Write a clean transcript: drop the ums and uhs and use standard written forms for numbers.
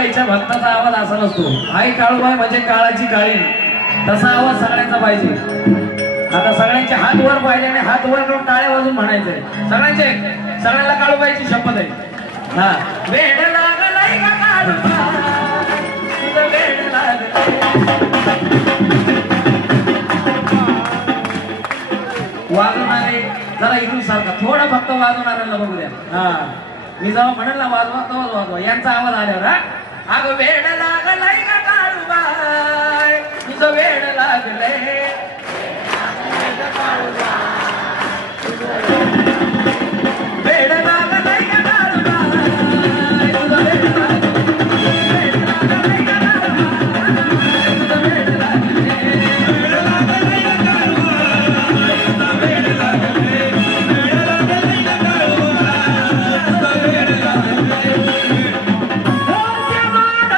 काळूबाईच्या भक्ताचा आवाज असा नसतो. आई काळूबाई म्हणजे काळाची काळी, तसा आवाज सगळ्यांचा पाहिजे. आता सगळ्यांचे हात वर पाहिजे आणि हात वर करून टाळ्या वाजून म्हणायचंय सगळ्यांना काळूबाईची शपथ आहे. हा, वेड लागलाय का काळूबाई, तुझं वेड लागलंय. वाजवणारे जरा इकडून सारखा थोडा फक्त वाजवणाऱ्याला बघू द्या. हा, मी जेव्हा म्हणेल ना वाजवा तेव्हाच वाजवा. यांचा आवाज आल्यावर हा, अगं वेड लागलाय का काळूबाई, तुझं वेड लागलंय.